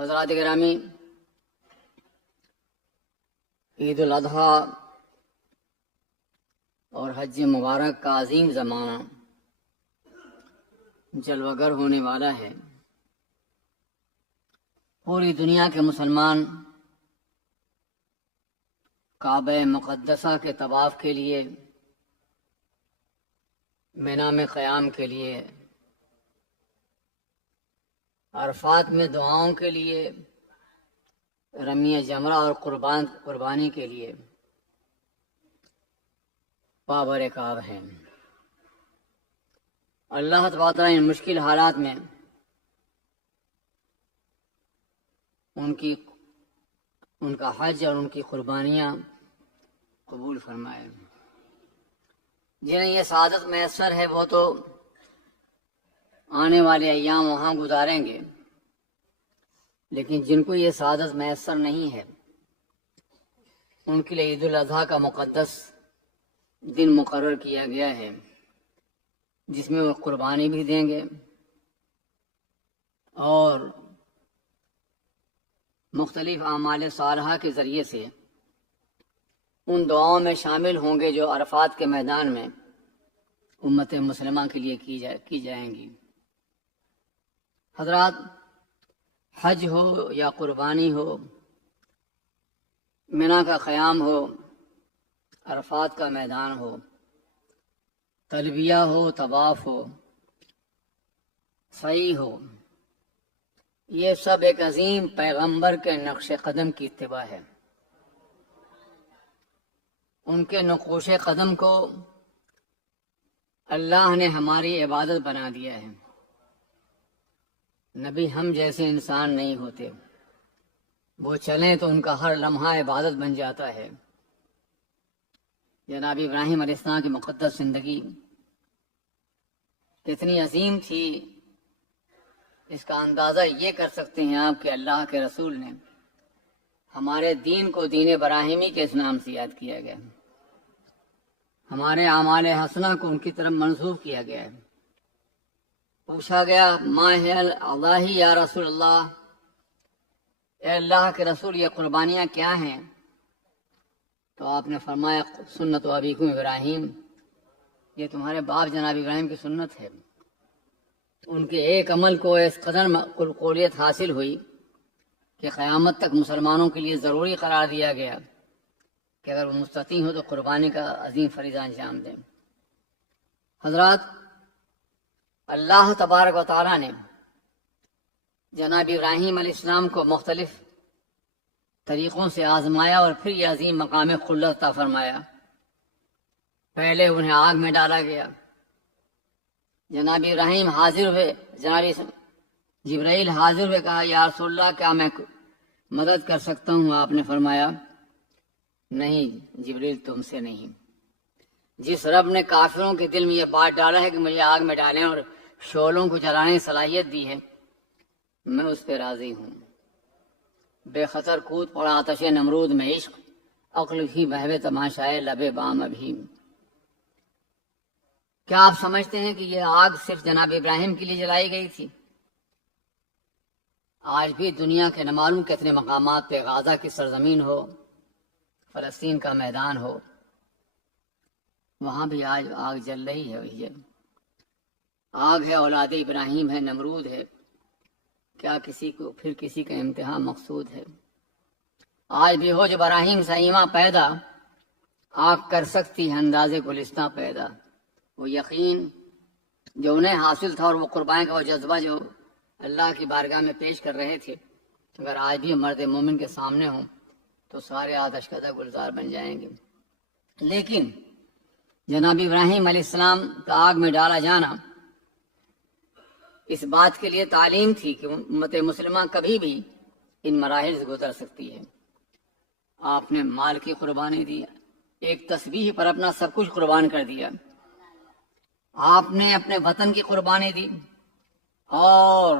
حضرات گرامی، عید الاضحیٰ اور حج مبارک کا عظیم زمانہ جلوگر ہونے والا ہے۔ پوری دنیا کے مسلمان کعبہ مقدسہ کے طواف کے لیے، مینا میں قیام کے لیے، عرفات میں دعاؤں کے لیے، رمی جمرہ اور قربانی کے لیے پابر کعب ہیں۔ اللہ تبارک تعالیٰ ان مشکل حالات میں ان کا حج اور ان کی قربانیاں قبول فرمائے۔ جنہیں یہ سعادت میسر ہے وہ تو آنے والے ایام وہاں گزاریں گے، لیکن جن کو یہ سعادت میسر نہیں ہے ان کے لیے عید الاضحیٰ کا مقدس دن مقرر کیا گیا ہے، جس میں وہ قربانی بھی دیں گے اور مختلف اعمال صالحہ کے ذریعے سے ان دعاؤں میں شامل ہوں گے جو عرفات کے میدان میں امت مسلمہ کے لیے کی جائیں گی۔ حضرات، حج ہو یا قربانی ہو، مینا کا قیام ہو، عرفات کا میدان ہو، تلبیہ ہو، طواف ہو، سعی ہو، یہ سب ایک عظیم پیغمبر کے نقش قدم کی اتباع ہے۔ ان کے نقوش قدم کو اللہ نے ہماری عبادت بنا دیا ہے۔ نبی ہم جیسے انسان نہیں ہوتے، وہ چلیں تو ان کا ہر لمحہ عبادت بن جاتا ہے۔ جناب ابراہیم علیہ السلام کی مقدس زندگی کتنی عظیم تھی، اس کا اندازہ یہ کر سکتے ہیں آپ کہ اللہ کے رسول نے ہمارے دین کو دین ابراہیمی کے اس نام سے یاد کیا گیا، ہمارے اعمال حسنہ کو ان کی طرف منسوب کیا گیا ہے۔ پوچھا گیا ما ہے اللہ یا رسول اللہ، اے اللہ کے رسول یہ قربانیاں کیا ہیں؟ تو آپ نے فرمایا سنت ابیکم ابراہیم، یہ تمہارے باپ جناب ابراہیم کی سنت ہے۔ ان کے ایک عمل کو اس قدر قبولیت حاصل ہوئی کہ قیامت تک مسلمانوں کے لیے ضروری قرار دیا گیا کہ اگر وہ مستطیع ہو تو قربانی کا عظیم فریضہ انجام دیں۔ حضرات، اللہ تبارک و تعالیٰ نے جناب ابراہیم علیہ السلام کو مختلف طریقوں سے آزمایا اور پھر یہ عظیم مقام خلت عطا فرمایا۔ پہلے انہیں آگ میں ڈالا گیا، جناب ابراہیم حاضر ہوئے، جناب جبرائیل حاضر ہوئے، کہا یا رسول اللہ کیا میں مدد کر سکتا ہوں؟ آپ نے فرمایا نہیں جبرائیل، تم سے نہیں۔ جس رب نے کافروں کے دل میں یہ بات ڈالا ہے کہ مجھے آگ میں ڈالیں اور شعلوں کو جلانے کی صلاحیت دی ہے، میں اس پہ راضی ہوں۔ بے خطر کود پڑا آتش نمرود میں عشق، عقل ہی بہوے تماشائے لبے بام ابھی۔ کیا آپ سمجھتے ہیں کہ یہ آگ صرف جناب ابراہیم کے لیے جلائی گئی تھی؟ آج بھی دنیا کے نہ معلوم کتنے مقامات پہ، غزہ کی سرزمین ہو، فلسطین کا میدان ہو، وہاں بھی آج آگ جل رہی ہے۔ یہ آگ ہے، اولاد ابراہیم ہے، نمرود ہے، کیا کسی کا امتحان مقصود ہے؟ آج بھی ہو جو ابراہیم سے ایمان پیدا، آگ کر سکتی ہے انداز گلستہ پیدا۔ وہ یقین جو انہیں حاصل تھا اور وہ قربانی کا وہ جذبہ جو اللہ کی بارگاہ میں پیش کر رہے تھے، اگر آج بھی مرد مومن کے سامنے ہوں تو سارے آتش کدہ گلزار بن جائیں گے۔ لیکن جناب ابراہیم علیہ السلام کا آگ میں ڈالا جانا اس بات کے لیے تعلیم تھی کہ امت مسلمہ کبھی بھی ان مراحل سے گزر سکتی ہے۔ آپ نے مال کی قربانی دی، ایک تسبیح پر اپنا سب کچھ قربان کر دیا۔ آپ نے اپنے وطن کی قربانی دی اور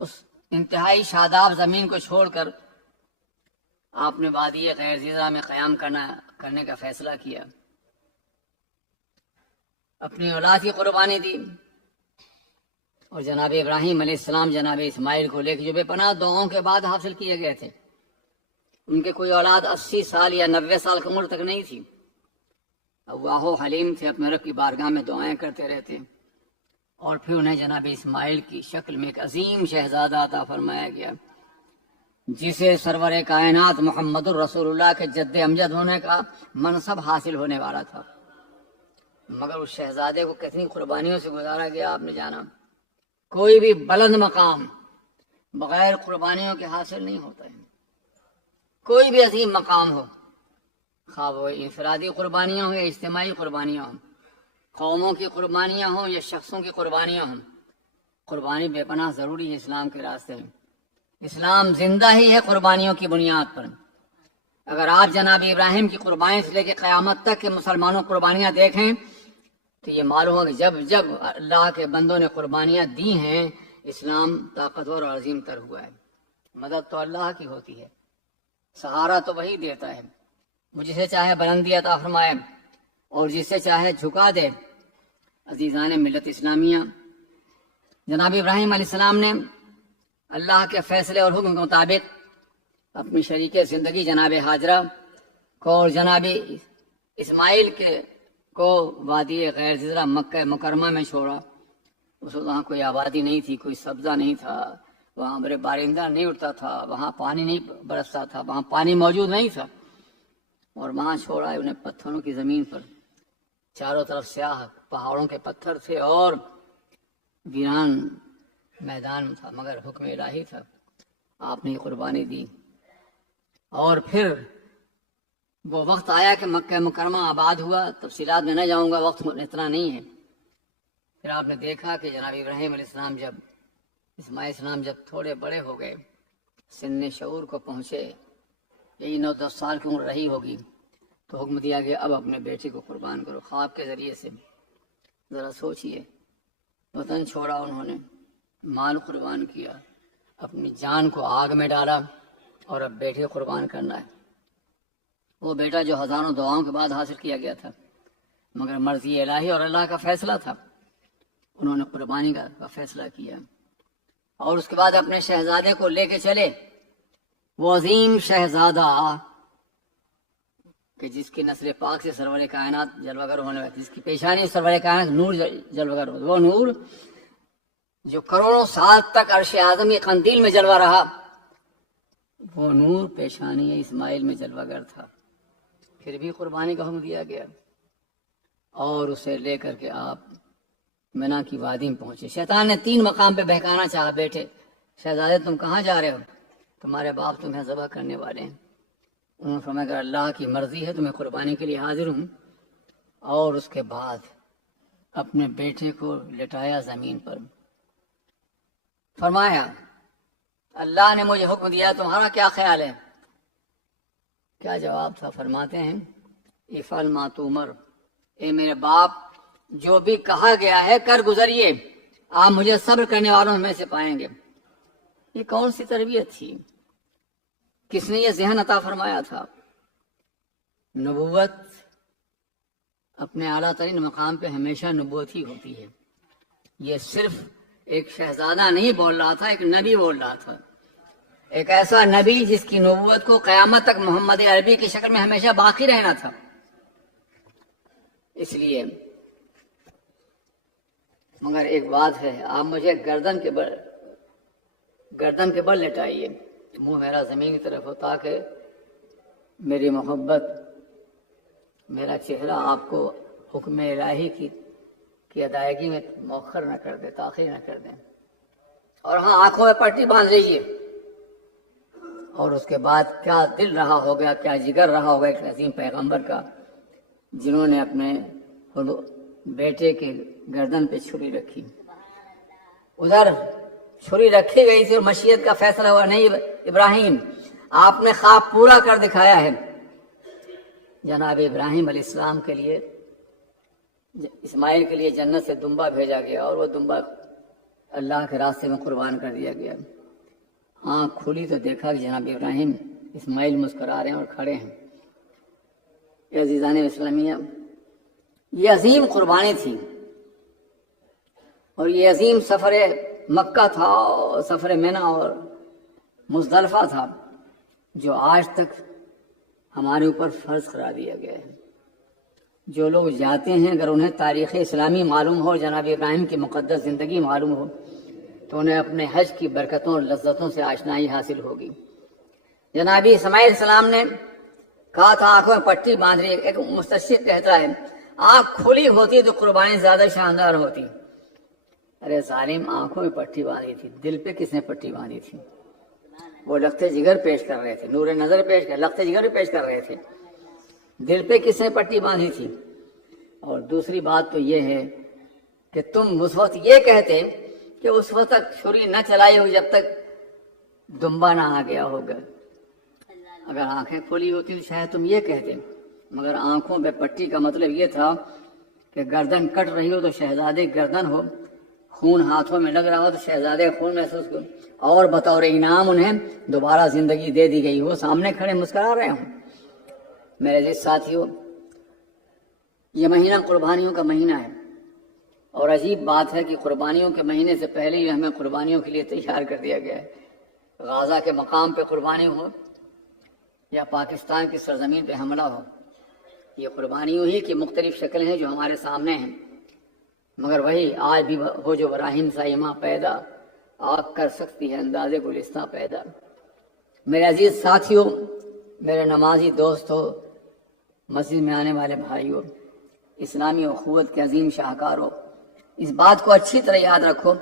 اس انتہائی شاداب زمین کو چھوڑ کر آپ نے وادی غیر زیرہ میں قیام کرنے کا فیصلہ کیا۔ اپنی اولاد کی قربانی دی، اور جناب ابراہیم علیہ السلام جناب اسماعیل کو لے کے جو بے پناہ دعاؤں کے بعد حاصل کیے گئے تھے، ان کے کوئی اولاد 80 سال یا 90 سال کی عمر تک نہیں تھی، اللہ حلیم تھے، اپنے رب کی بارگاہ میں دعائیں کرتے رہتے، اور پھر انہیں جناب اسماعیل کی شکل میں ایک عظیم شہزادہ عطا فرمایا گیا، جسے سرور کائنات محمد الرسول اللہ کے جد امجد ہونے کا منصب حاصل ہونے والا تھا، مگر اس شہزادے کو کتنی قربانیوں سے گزارا گیا آپ نے جانا۔ کوئی بھی بلند مقام بغیر قربانیوں کے حاصل نہیں ہوتا ہے، کوئی بھی عظیم مقام ہو، خواہ وہ انفرادی قربانیاں ہوں یا اجتماعی قربانیاں ہوں، قوموں کی قربانیاں ہوں یا شخصوں کی قربانیاں ہوں، قربانی بے پناہ ضروری ہے اسلام کے راستے میں۔ اسلام زندہ ہی ہے قربانیوں کی بنیاد پر۔ اگر آپ جناب ابراہیم کی قربانی سے لے کے قیامت تک کے مسلمانوں قربانیاں دیکھیں تو یہ معلوم ہو کہ جب جب اللہ کے بندوں نے قربانیاں دی ہیں، اسلام طاقتور اور عظیم تر ہوا ہے۔ مدد تو اللہ کی ہوتی ہے، سہارا تو وہی دیتا ہے، وہ جسے چاہے بلندی عطا فرمائے اور جسے چاہے جھکا دے۔ عزیزان ملت اسلامیہ، جناب ابراہیم علیہ السلام نے اللہ کے فیصلے اور حکم کے مطابق اپنی شریک زندگی جناب ہاجرہ کو اور جناب اسماعیل کو وادی غیر زرہ مکہ مکرمہ میں چھوڑا۔ اس وقت وہاں کوئی آبادی نہیں تھی، کوئی سبزہ نہیں تھا، وہاں بڑے بارندہ نہیں اٹھتا تھا، وہاں پانی نہیں برستا تھا، وہاں پانی موجود نہیں تھا، اور وہاں چھوڑا ہے انہیں پتھروں کی زمین پر۔ چاروں طرف سیاہ پہاڑوں کے پتھر تھے اور ویران میدان تھا، مگر حکم الہی تھا، آپ نے قربانی دی۔ اور پھر وہ وقت آیا کہ مکہ مکرمہ آباد ہوا، تفصیلات میں نہ جاؤں گا، وقت اتنا نہیں ہے۔ پھر آپ نے دیکھا کہ جناب ابراہیم علیہ السلام اسماعیل السلام جب تھوڑے بڑے ہو گئے، سن شعور کو پہنچے، یہی 9-10 سال کی عمر رہی ہوگی، تو حکم دیا گیا اب اپنے بیٹے کو قربان کرو خواب کے ذریعے سے۔ ذرا سوچئے، وطن چھوڑا انہوں نے، مال قربان کیا، اپنی جان کو آگ میں ڈالا، اور اب بیٹے قربان کرنا ہے۔ وہ بیٹا جو ہزاروں دعاؤں کے بعد حاصل کیا گیا تھا، مگر مرضی الہی اور اللہ کا فیصلہ تھا، انہوں نے قربانی کا فیصلہ کیا، اور اس کے بعد اپنے شہزادے کو لے کے چلے، وہ عظیم شہزادہ کہ جس کی نسل پاک سے سرور کائنات جلوگر ہونے والی، جس کی پیشانی سرور کائنات نور جلوگر ہو، وہ نور جو کروڑوں سال تک عرش اعظم کی قندیل میں جلوہ رہا، وہ نور پیشانی اسماعیل میں جلوگر تھا۔ پھر بھی قربانی کا حکم دیا گیا، اور اسے لے کر کے آپ منا کی وادی میں پہنچے۔ شیطان نے 3 مقام پہ بہکانا چاہا، بیٹے شہزادے تم کہاں جا رہے ہو؟ تمہارے باپ تمہیں ذبح کرنے والے ہیں۔ انہوں نے فرمایا اگر اللہ کی مرضی ہے تو میں قربانی کے لیے حاضر ہوں، اور اس کے بعد اپنے بیٹے کو لٹایا زمین پر، فرمایا اللہ نے مجھے حکم دیا، تمہارا کیا خیال ہے؟ کیا جواب تھا؟ فرماتے ہیں افعل ما تؤمر، اے میرے باپ جو بھی کہا گیا ہے کر گزریے، آپ مجھے صبر کرنے والوں میں سے پائیں گے۔ یہ کون سی تربیت تھی؟ کس نے یہ ذہن عطا فرمایا تھا؟ نبوت اپنے اعلیٰ ترین مقام پہ ہمیشہ نبوت ہی ہوتی ہے۔ یہ صرف ایک شہزادہ نہیں بول رہا تھا، ایک نبی بول رہا تھا، ایک ایسا نبی جس کی نبوت کو قیامت تک محمد عربی کی شکل میں ہمیشہ باقی رہنا تھا۔ اس لیے مگر ایک بات ہے، آپ مجھے گردن کے بل لٹائیے، منہ میرا زمین کی طرف ہو، تاکہ میری محبت، میرا چہرہ آپ کو حکم الہی کی ادائیگی میں مؤخر نہ کر دے، تاخیر نہ کر دیں۔ اور ہاں، آنکھوں میں پٹی باندھ لیجیے۔ اور اس کے بعد کیا دل رہا ہوگا، کیا جگر رہا ہوگا ایک عظیم پیغمبر کا، جنہوں نے اپنے بیٹے کے گردن پہ چھری رکھی۔ ادھر چھری رکھی گئی تھی اور مشیت کا فیصلہ ہوا، نہیں ابراہیم آپ نے خواب پورا کر دکھایا ہے۔ جناب ابراہیم علیہ السلام کے لیے، اسماعیل کے لیے جنت سے دمبا بھیجا گیا، اور وہ دمبا اللہ کے راستے میں قربان کر دیا گیا۔ آنکھ کھلی تو دیکھا کہ جناب ابراہیم اسماعیل مسکرا رہے ہیں اور کھڑے ہیں۔ یہ عزیزان اسلامیہ، یہ عظیم قربانی تھی، اور یہ عظیم سفر مکہ تھا اور سفر منی اور مزدلفہ تھا جو آج تک ہمارے اوپر فرض قرار دیا گیا ہے۔ جو لوگ جاتے ہیں اگر انہیں تاریخ اسلامی معلوم ہو، جناب ابراہیم کی مقدس زندگی معلوم ہو، تو انہیں اپنے حج کی برکتوں اور لذتوں سے آشنائی حاصل ہوگی۔ جناب اسماعیل السلام نے کہا تھا آنکھوں میں پٹی باندھ رہی، ایک مستشرق کہتا ہے آنکھ کھلی ہوتی تو قربانی زیادہ شاندار ہوتی۔ ارے ظالم، آنکھوں میں پٹی باندھی تھی، دل پہ کس نے پٹی باندھی تھی؟ وہ لخت جگر پیش کر رہے تھے، نور نظر پیش کر، لخت جگر پیش کر رہے تھے، دل پہ کس نے پٹی باندھی تھی؟ اور دوسری بات تو یہ ہے کہ تم اس وقت یہ کہتے کہ اس وقت تک چھری نہ چلائی ہو جب تک دمبا نہ آ گیا ہوگا۔ اگر آنکھیں کھلی ہوتی تو شاید تم یہ کہتے، مگر آنکھوں پہ پٹی کا مطلب یہ تھا کہ گردن کٹ رہی ہو تو شہزادے گردن ہو، خون ہاتھوں میں لگ رہا ہو تو شہزادے خون محسوس ہو، اور بطور انعام انہیں دوبارہ زندگی دے دی گئی ہو، سامنے کھڑے مسکرا رہے ہوں۔ میرے عزیز ساتھیو، یہ مہینہ قربانیوں کا مہینہ ہے، اور عجیب بات ہے کہ قربانیوں کے مہینے سے پہلے ہی ہمیں قربانیوں کے لیے تیار کر دیا گیا ہے۔ غازہ کے مقام پہ قربانی ہو یا پاکستان کی سرزمین پہ حملہ ہو، یہ قربانیوں ہی کی مختلف شکلیں ہیں جو ہمارے سامنے ہیں، مگر وہی آج بھی ہو جو براہیم سائمہ پیدا، آگ کر سکتی ہے انداز گلستہ پیدا۔ میرے عزیز ساتھیوں، میرے نمازی دوستو، مسجد میں آنے والے بھائیوں، اسلامی اخوت کے عظیم شاہکاروں، اس بات کو اچھی طرح یاد رکھو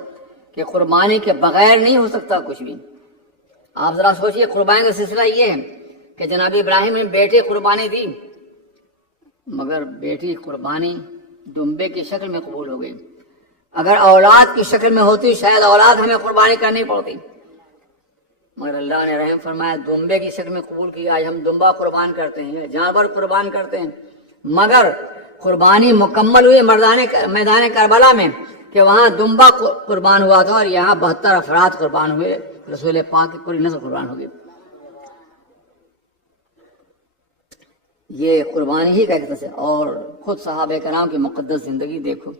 کہ قربانی کے بغیر نہیں ہو سکتا کچھ بھی۔ آپ ذرا سوچئے، قربانی کا سلسلہ یہ ہے کہ جناب ابراہیم نے بیٹے قربانی دی، مگر بیٹی قربانی دمبے کی شکل میں قبول ہو گئی۔ اگر اولاد کی شکل میں ہوتی شاید اولاد ہمیں قربانی کرنی پڑتی، مگر اللہ نے رحم فرمایا دمبے کی شکل میں قبول کی۔ آج ہم دمبا قربان کرتے ہیں، جانور قربان کرتے ہیں، مگر قربانی مکمل ہوئی میدان کربلا میں کہ وہاں دمبا قربان ہوا تھا اور یہاں 72 افراد قربان ہوئے، رسول پاک کی پوری نسل قربان ہو گئی۔ یہ قربانی ہی کا ایک طرح سے، اور خود صحابہ کرام کی مقدس زندگی دیکھو،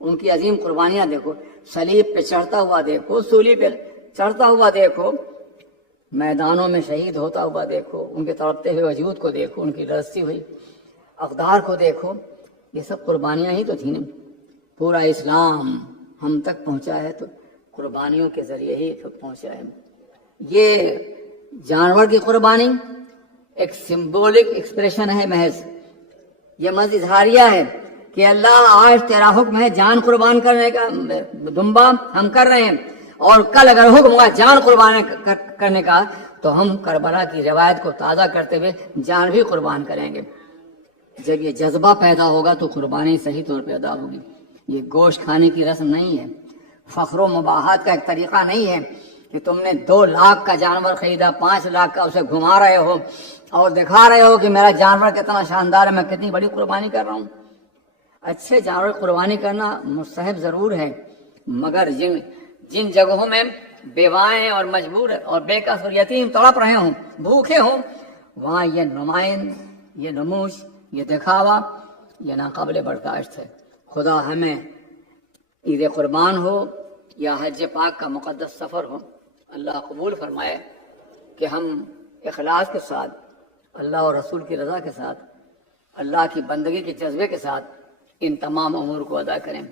ان کی عظیم قربانیاں دیکھو، صلیب پہ چڑھتا ہوا دیکھو، سولی پہ چڑھتا ہوا دیکھو، میدانوں میں شہید ہوتا ہوا دیکھو، ان کے تڑپتے ہوئے وجود کو دیکھو، ان کی رستی ہوئی اقدار کو دیکھو، یہ سب قربانیاں ہی تو تھیں۔ پورا اسلام ہم تک پہنچا ہے تو قربانیوں کے ذریعے ہی تک پہنچا ہے۔ یہ جانور کی قربانی ایک سمبولک ایکسپریشن ہے محض، یہ محض اظہاریہ ہے کہ اللہ آج تیرا حکم ہے جان قربان کرنے کا، دمبا ہم کر رہے ہیں، اور کل اگر حکم ہوگا جان قربان کرنے کا تو ہم کربلا کی روایت کو تازہ کرتے ہوئے جان بھی قربان کریں گے۔ جب یہ جذبہ پیدا ہوگا تو قربانی صحیح طور پہ ادا ہوگی۔ یہ گوشت کھانے کی رسم نہیں ہے، فخر و مباحات کا ایک طریقہ نہیں ہے کہ تم نے 2 لاکھ کا جانور خریدا، 5 لاکھ کا اسے گھما رہے ہو اور دکھا رہے ہو کہ میرا جانور کتنا شاندار ہے، میں کتنی بڑی قربانی کر رہا ہوں۔ اچھے جانور قربانی کرنا مستحب ضرور ہے، مگر جن جگہوں میں بیوائیں اور مجبور اور بے کس اور یتیم تڑپ رہے ہوں، بھوکے ہوں، وہاں یہ نمائند، یہ نموش، یہ دکھاوا، یہ ناقابل برداشت ہے۔ خدا ہمیں عید قربان ہو یا حج پاک کا مقدس سفر ہو، اللہ قبول فرمائے کہ ہم اخلاص کے ساتھ، اللہ اور رسول کی رضا کے ساتھ، اللہ کی بندگی کے جذبے کے ساتھ ان تمام امور کو ادا کریں۔